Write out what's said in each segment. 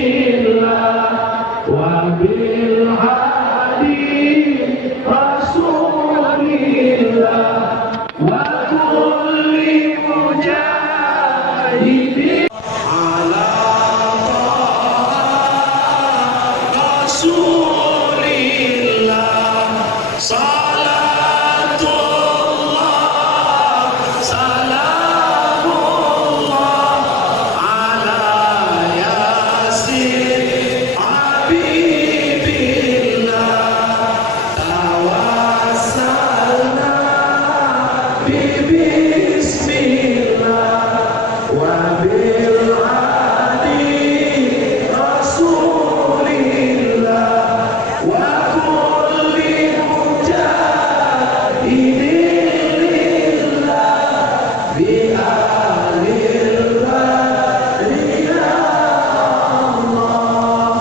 Bismillah wa bil hadi Rasulillah wa kulli mujahidin ala Rasulillah salatullah salamullah ala yasin habibillah tawassalna bismillah wa bil hadi Rasulillah wa kulli mujahidin lillah bi alil badrina Allah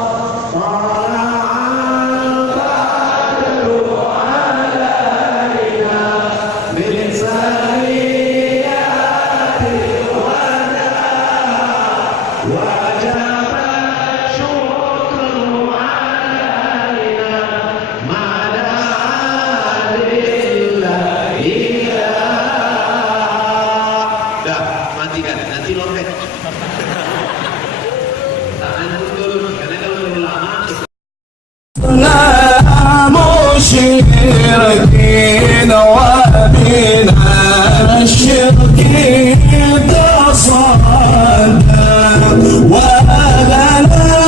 tala'al badru alaina min saniyatil wada wajaba syukru alaina mada lillahi dah matikan nanti lopet tangan dulu karena kalau lama مشركين وبنا الشرك تصدى وأذنا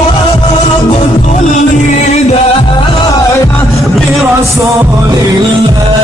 وقت الهداية برسول الله